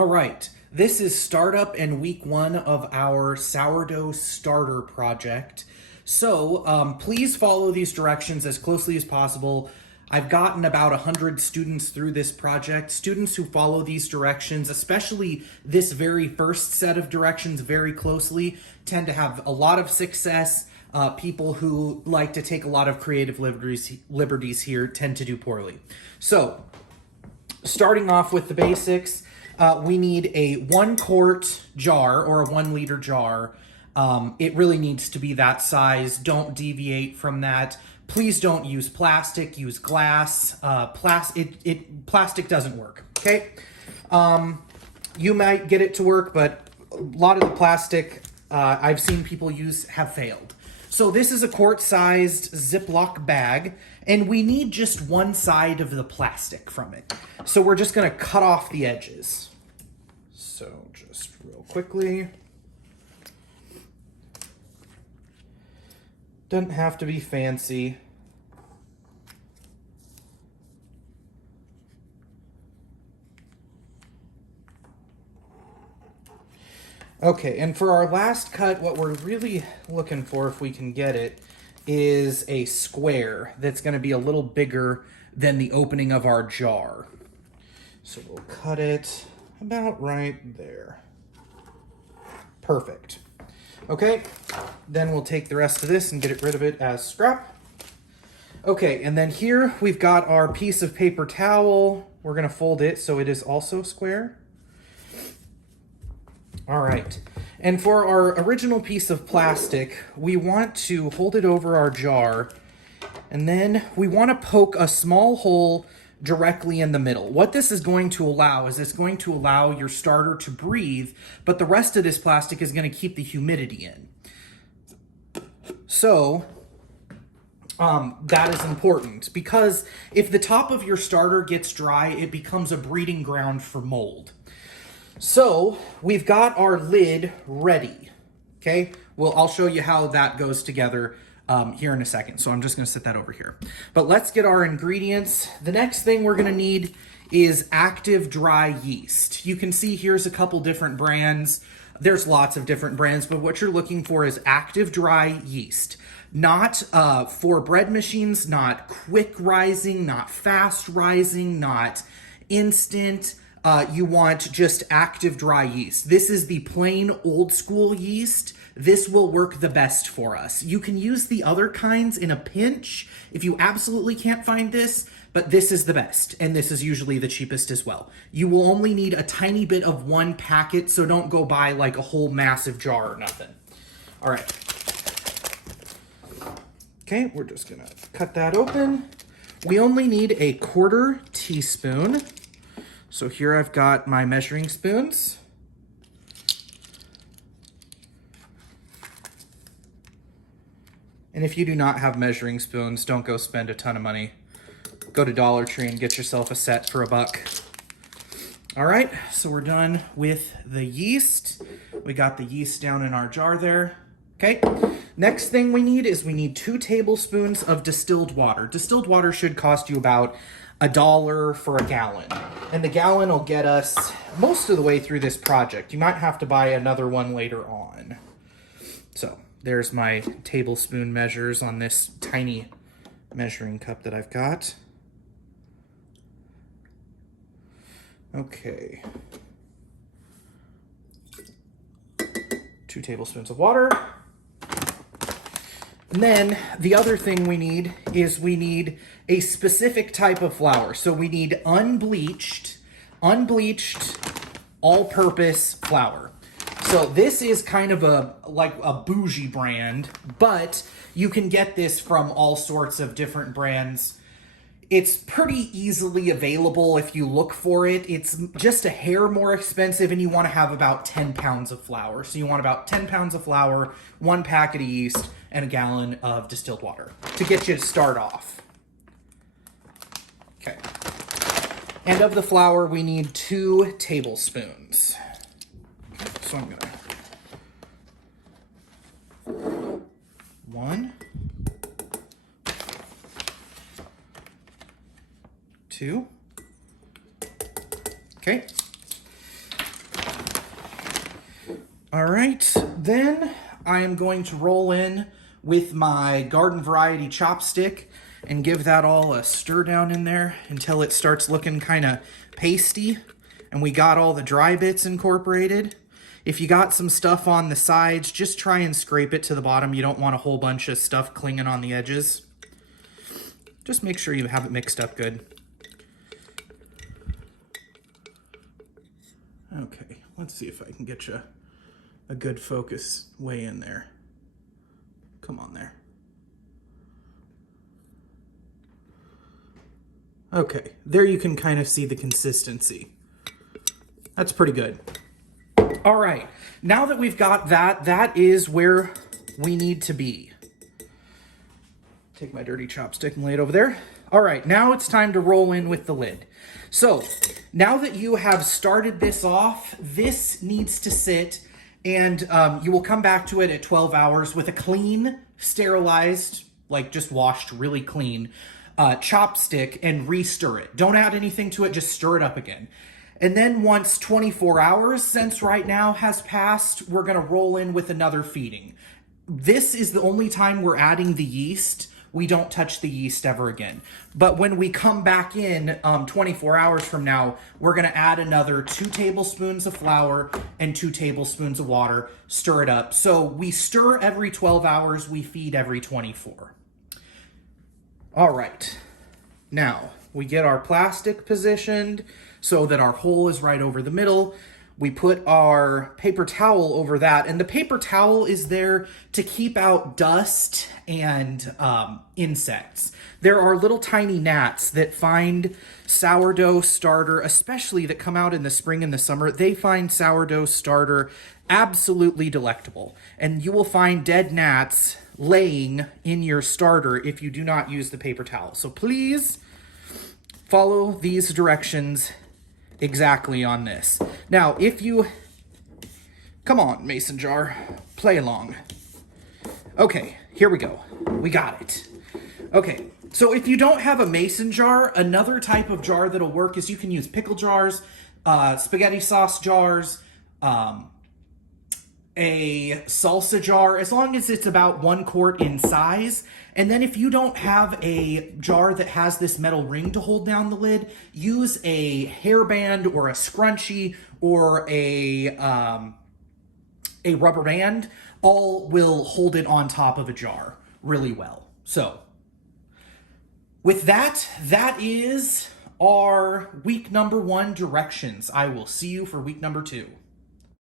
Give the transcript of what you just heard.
All right, this is startup and week 1 of our sourdough starter project. So please follow these directions as closely as possible. I've gotten about 100 students through this project. Students who follow these directions, especially this very first set of directions very closely, tend to have a lot of success. People who like to take a lot of creative liberties here tend to do poorly. So, starting off with the basics, we need a 1 quart jar or a 1 liter jar. It really needs to be that size. Don't deviate from that. Please don't use plastic, use glass. Plastic doesn't work, okay? You might get it to work, but a lot of the plastic I've seen people use have failed. So this is a quart-sized Ziploc bag, and we need just one side of the plastic from it. So we're just gonna cut off the edges. So just real quickly. Doesn't have to be fancy. Okay, and for our last cut, what we're really looking for, if we can get it, is a square that's going to be a little bigger than the opening of our jar. So we'll cut it about right there. Perfect. Okay, then we'll take the rest of this and get rid of it as scrap. Okay, and then here we've got our piece of paper towel. We're going to fold it so it is also square. All right, and for our original piece of plastic, we want to hold it over our jar, and then we want to poke a small hole directly in the middle. What this is going to allow is it's going to allow your starter to breathe, but the rest of this plastic is going to keep the humidity in. So that is important because if the top of your starter gets dry, it becomes a breeding ground for mold. So we've got our lid ready, okay? Well, I'll show you how that goes together here in a second. So I'm just gonna set that over here. But let's get our ingredients. The next thing we're gonna need is active dry yeast. You can see here's a couple different brands. There's lots of different brands, but what you're looking for is active dry yeast. Not for bread machines, not quick rising, not fast rising, not instant. You want just active dry yeast. This is the plain old school yeast. This will work the best for us. You can use the other kinds in a pinch if you absolutely can't find this, but this is the best, and this is usually the cheapest as well. You will only need a tiny bit of one packet, so don't go buy like a whole massive jar or nothing. All right. Okay, we're just gonna cut that open. We only need a 1/4 teaspoon. So here I've got my measuring spoons. And if you do not have measuring spoons, don't go spend a ton of money. Go to Dollar Tree and get yourself a set for $1. All right, so we're done with the yeast. We got the yeast down in our jar there. Okay, next thing we need is we need 2 tablespoons of distilled water. Distilled water should cost you about $1 for a gallon. And the gallon will get us most of the way through this project. You might have to buy another one later on. So there's my tablespoon measures on this tiny measuring cup that I've got. Okay. 2 tablespoons of water. And then the other thing we need is we need a specific type of flour. So we need unbleached all-purpose flour. So this is kind of like a bougie brand, but you can get this from all sorts of different brands. It's pretty easily available if you look for it. It's just a hair more expensive, and you want to have about 10 pounds of flour. So you want about 10 pounds of flour, 1 packet of yeast, and a gallon of distilled water to get you to start off. Okay. And of the flour, we need 2 tablespoons. Okay, so I'm gonna 1, 2. Okay. All right, then I am going to roll in with my garden variety chopstick and give that all a stir down in there until it starts looking kind of pasty and we got all the dry bits incorporated. If you got some stuff on the sides, just try and scrape it to the bottom. You don't want a whole bunch of stuff clinging on the edges. Just make sure you have it mixed up good. Okay, let's see if I can get you a good focus way in there. Come on there. Okay, there you can kind of see the consistency. That's pretty good. All right, now that we've got that, that is where we need to be. Take my dirty chopstick and lay it over there. All right, now it's time to roll in with the lid. So now that you have started this off, this needs to sit, and you will come back to it at 12 hours with a clean, sterilized, like just washed really clean chopstick and re-stir it. Don't add anything to it, just stir it up again. And then once 24 hours, since right now has passed, we're gonna roll in with another feeding. This is the only time we're adding the yeast. We don't touch the yeast ever again. But when we come back in 24 hours from now, we're gonna add another 2 tablespoons of flour and 2 tablespoons of water, stir it up. So we stir every 12 hours, we feed every 24. All right, now we get our plastic positioned so that our hole is right over the middle. We put our paper towel over that, and the paper towel is there to keep out dust and insects. There are little tiny gnats that find sourdough starter, especially that come out in the spring and the summer. They find sourdough starter absolutely delectable, and you will find dead gnats laying in your starter if you do not use the paper towel. So please follow these directions exactly on this. Now, if you... Come on, mason jar. Play along. Okay, here we go. We got it. Okay, so if you don't have a mason jar, another type of jar that'll work is you can use pickle jars, spaghetti sauce jars, a salsa jar, as long as it's about 1 quart in size. And then if you don't have a jar that has this metal ring to hold down the lid, use a hairband or a scrunchie or a rubber band. All will hold it on top of a jar really well. So with that, that is our week number 1 directions. I will see you for week number 2.